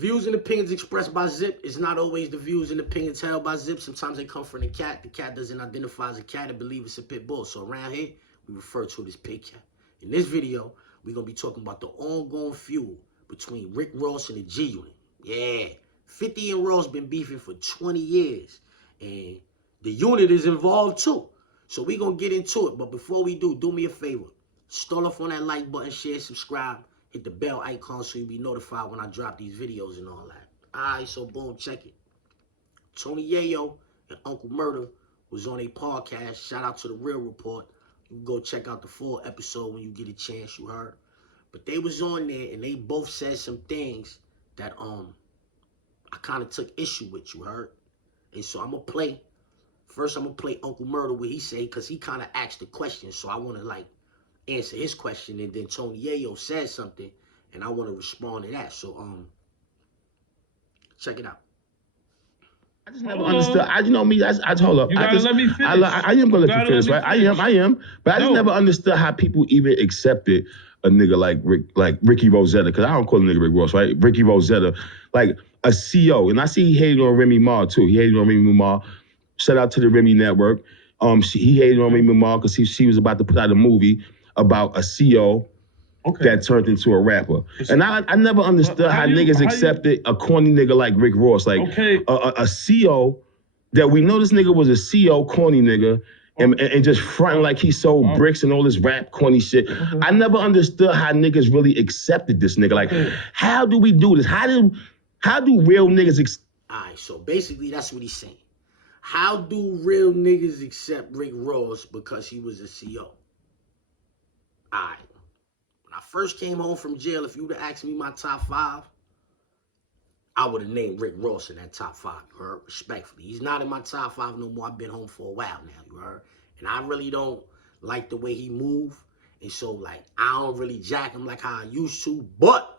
views and opinions expressed by Zip is not always the views and opinions held by Zip. Sometimes they come from the cat. The cat doesn't identify as a cat and believe it's a pit bull. So around here, we refer to it as pig cat. In this video, we're going to be talking about the ongoing feud between Rick Ross and the G-Unit. Yeah, 50 and Ross been beefing for 20 years. And the unit is involved too. So we're going to get into it. But before we do me a favor. Start off on that like button, share, subscribe. Hit the bell icon so you'll be notified when I drop these videos and all that. Alright, so boom, check it. Tony Yayo and Uncle Murder was on a podcast. Shout out to the Real Report. You can go check out the full episode when you get a chance, you heard. But they was on there and they both said some things that I kind of took issue with, you heard. And so I'm going to play. First, I'm going to play Uncle Murder what he said because he kind of asked the question. So I want to like answer his question, and then Tony Yayo said something, and I want to respond to that. So, check it out. I just never understood. You know me. I hold up. You gotta let me finish. I am gonna let you finish, right? I am. But I just never understood how people even accepted a nigga like Ricky Rosetta, because I don't call a nigga Rick Ross, right? Ricky Rosetta, like a CO, and I see he hated on Remy Ma too. He hated on Remy Ma. Shout out to the Remy Network. He hated on Remy Ma because she was about to put out a movie about a CO that turned into a rapper. And I never understood how niggas accepted a corny nigga like Rick Ross. Like a CO that we know this nigga was a CO corny nigga and just fronting like he sold bricks and all this rap corny shit. I never understood how niggas really accepted this nigga. Like, how do we do this? How do real niggas All right, so basically that's what he's saying. How do real niggas accept Rick Ross because he was a CO? Alright, when I first came home from jail, if you would have asked me my top 5, I would have named Rick Ross in that top 5, you heard? Respectfully. He's not in my top 5 no more. I've been home for a while now, you heard? And I really don't like the way he move. And so, like, I don't really jack him like how I used to. But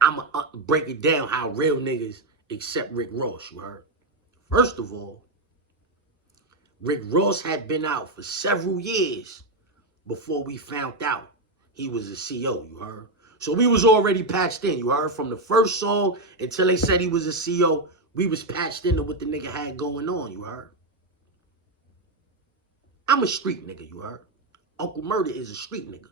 I'm going to break it down how real niggas accept Rick Ross, you heard? First of all, Rick Ross had been out for several years before we found out he was a CO, you heard? So we was already patched in, you heard? From the first song until they said he was a CO, we was patched into what the nigga had going on, you heard? I'm a street nigga, you heard? Uncle Murder is a street nigga.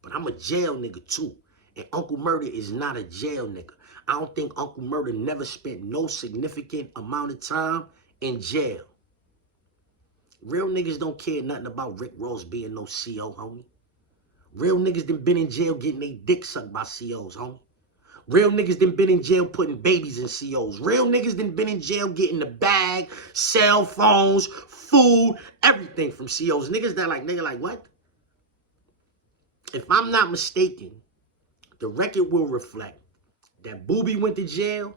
But I'm a jail nigga too. And Uncle Murder is not a jail nigga. I don't think Uncle Murder never spent no significant amount of time in jail. Real niggas don't care nothing about Rick Ross being no CO, homie. Real niggas done been in jail getting their dick sucked by COs, homie. Real niggas done been in jail putting babies in COs. Real niggas done been in jail getting the bag, cell phones, food, everything from COs. Niggas that like, nigga like, what? If I'm not mistaken, the record will reflect that Booby went to jail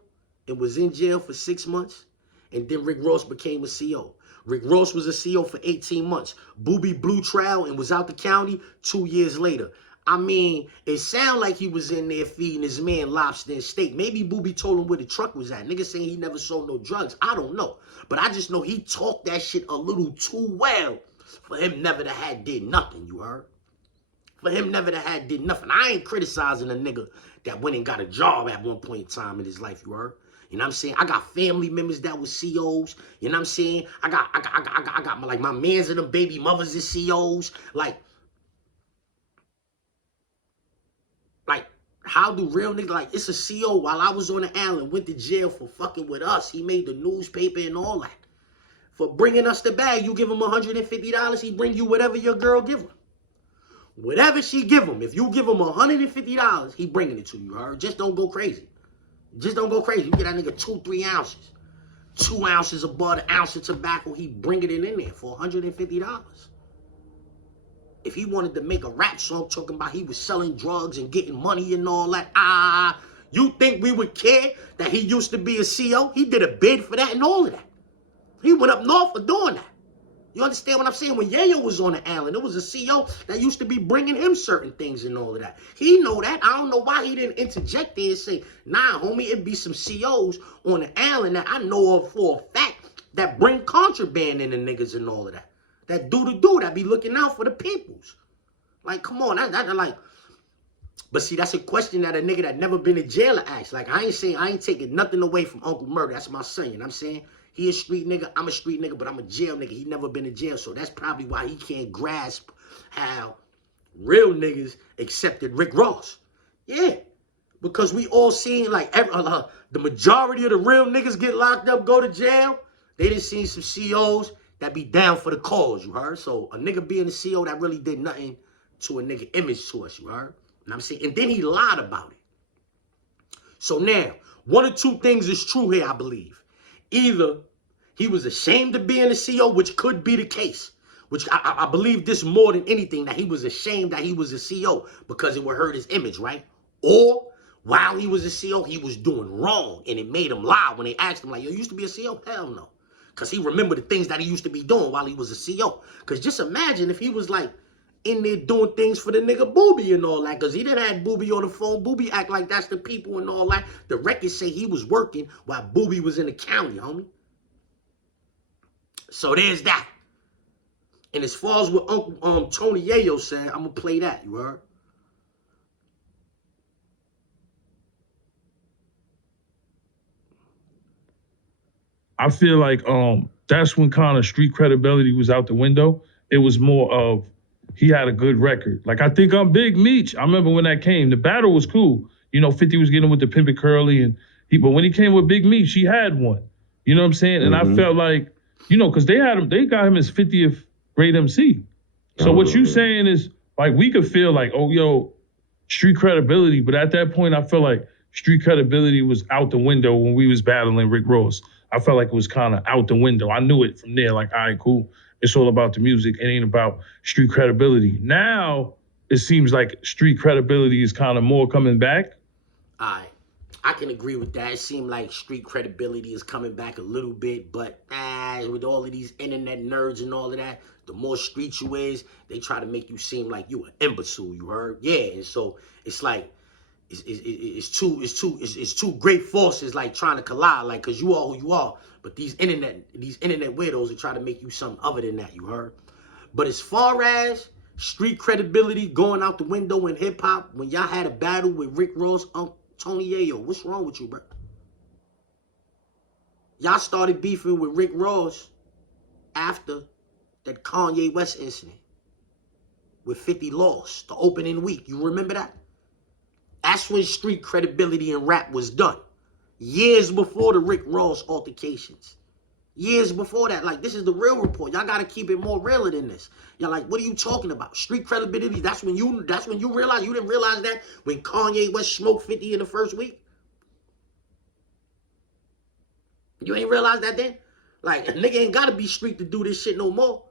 and was in jail for 6 months, and then Rick Ross became a CO. Rick Ross was a CO for 18 months. Booby blew trial and was out the county 2 years later. I mean, it sounded like he was in there feeding his man lobster and steak. Maybe Booby told him where the truck was at. Niggas saying he never sold no drugs. I don't know. But I just know he talked that shit a little too well for him never to have did nothing, you heard? For him never to have did nothing. I ain't criticizing a nigga that went and got a job at one point in time in his life, you heard? You know what I'm saying? I got family members that was COs. You know what I'm saying? I got like my mans and them baby mothers is COs. Like, how do real niggas, like, it's a CO while I was on the island, went to jail for fucking with us. He made the newspaper and all that. For bringing us the bag, you give him $150, he bring you whatever your girl give him. Whatever she give him, if you give him $150, he bringing it to you, heard? Just don't go crazy. Just don't go crazy. You get that nigga 2-3 ounces. 2 ounces of butter, ounce of tobacco, he bringing it in there for $150. If he wanted to make a rap song talking about he was selling drugs and getting money and all that, you think we would care that he used to be a CO? He did a bid for that and all of that. He went up north for doing that. You understand what I'm saying? When Yayo was on the island, it was a CO that used to be bringing him certain things and all of that. He know that. I don't know why he didn't interject there and say, nah, homie, it'd be some COs on the island that I know of for a fact that bring contraband in the niggas and all of that. That do that be looking out for the peoples. Like, come on, like, But see, that's a question that a nigga that never been in jail asks. Like, I ain't taking nothing away from Uncle Murder. That's my son, you know what I'm saying? He a street nigga, I'm a street nigga, but I'm a jail nigga. He never been in jail, so that's probably why he can't grasp how real niggas accepted Rick Ross. Yeah, because we all seen, like, the majority of the real niggas get locked up, go to jail. They done seen some COs that be down for the cause, you heard? So a nigga being a CO that really did nothing to a nigga image to us, you heard? And I'm saying, and then he lied about it. So now, one of two things is true here, I believe. Either he was ashamed of being a CO, which could be the case, which I believe this more than anything, that he was ashamed that he was a CO because it would hurt his image, right? Or while he was a CO, he was doing wrong and it made him lie when they asked him, like, yo, you used to be a CO? Hell no. Because he remembered the things that he used to be doing while he was a CO. Because just imagine if he was like, in there doing things for the nigga Booby and all that, because he didn't have Booby on the phone. Booby act like that's the people and all that. The records say he was working while Booby was in the county, homie. So there's that. And as far as what Uncle Tony Yayo said, I'm gonna play that, you heard? I feel like that's when kind of street credibility was out the window. It was more of he had a good record. Like, I think on Big Meech, I remember when that came, the battle was cool. You know, 50 was getting with the Pimpin' Curly, but when he came with Big Meech, he had one. You know what I'm saying? And I felt like, you know, because they got him as 50th grade MC. So what you saying is, like, we could feel like, oh, yo, street credibility, but at that point, I felt like street credibility was out the window when we was battling Rick Ross. I felt like it was kind of out the window. I knew it from there, like, all right, cool. It's all about the music. It ain't about street credibility. Now, it seems like street credibility is kind of more coming back. All right. I can agree with that. It seemed like street credibility is coming back a little bit, but with all of these internet nerds and all of that, the more street you is, they try to make you seem like you an imbecile, you heard? Yeah, and so it's like, it's two great forces like trying to collide, like, cause you are who you are, but these internet weirdos are trying to make you something other than that, you heard? But as far as street credibility going out the window in hip hop, when y'all had a battle with Rick Ross, Tony Yayo, what's wrong with you, bro? Y'all started beefing with Rick Ross after that Kanye West incident with 50 lost the opening week. You remember that? That's when street credibility in rap was done. Years before the Rick Ross altercations. Years before that. Like, this is the real report. Y'all gotta keep it more realer than this. Y'all like, what are you talking about? Street credibility, that's when you realize, you didn't realize that when Kanye West smoked 50 in the first week? You ain't realize that then? Like, a nigga ain't gotta be street to do this shit no more.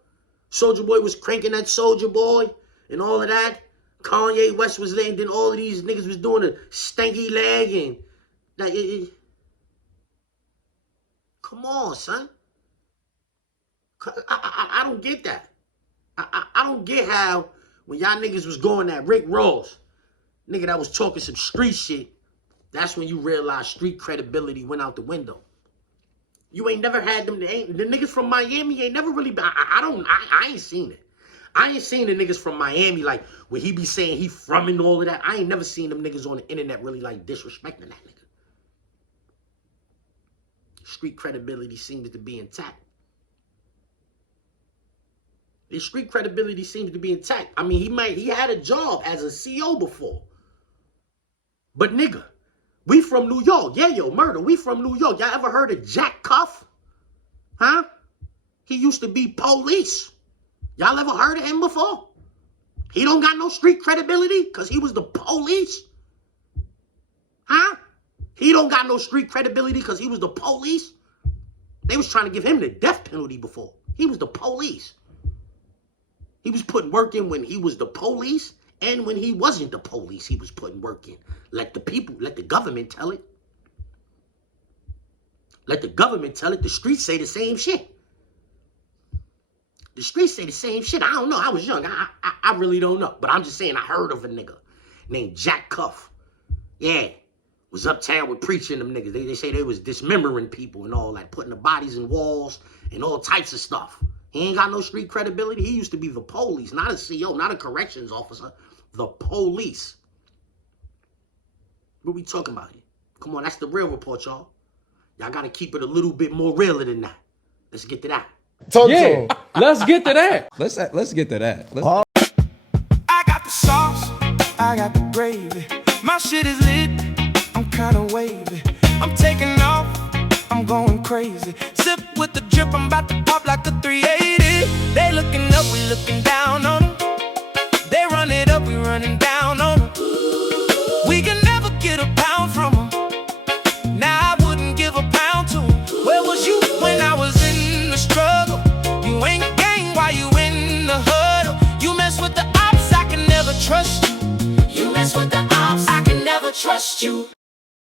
Soulja Boy was cranking that Soulja Boy and all of that. Kanye West was there, and then all of these niggas was doing a stanky leg and like, come on, son. I don't get that. I don't get how when y'all niggas was going at Rick Ross, nigga that was talking some street shit, that's when you realize street credibility went out the window. You ain't never had them. The niggas from Miami ain't never really. I ain't seen it. I ain't seen the niggas from Miami, like, where he be saying he from and all of that. I ain't never seen them niggas on the internet really, like, disrespecting that nigga. Street credibility seems to be intact. His street credibility seems to be intact. I mean, he had a job as a CO before. But nigga, we from New York. Yayo, Murder, we from New York. Y'all ever heard of Jack Cuff? Huh? He used to be police. Y'all ever heard of him before? He don't got no street credibility because he was the police? Huh? He don't got no street credibility because he was the police? They was trying to give him the death penalty before. He was the police. He was putting work in when he was the police, and when he wasn't the police, he was putting work in. Let the government tell it. Let the government tell it. The streets say the same shit. The streets say the same shit. I don't know. I was young. I really don't know. But I'm just saying I heard of a nigga named Jack Cuff. Yeah. Was uptown with preaching them niggas. They say they was dismembering people and all that, putting the bodies in walls and all types of stuff. He ain't got no street credibility. He used to be the police, not a CO, not a corrections officer. The police. What we talking about here? Come on, that's the real report, y'all. Y'all gotta keep it a little bit more realer than that. Let's get to that. Yeah, let's get to that. Let's get to that. I got the sauce, I got the gravy. My shit is lit, I'm kinda wavy. I'm taking off, I'm going crazy. Sip with the drip, I'm about to pop like a 380. They looking up, we looking down on them. They run it up, we running down on them. We can never get a pound from them. Now I wouldn't give a pound to them. Where was you when I was in the struggle? You ain't gang while you in the huddle. You mess with the ops, I can never trust you. You mess with the ops, I can never trust you.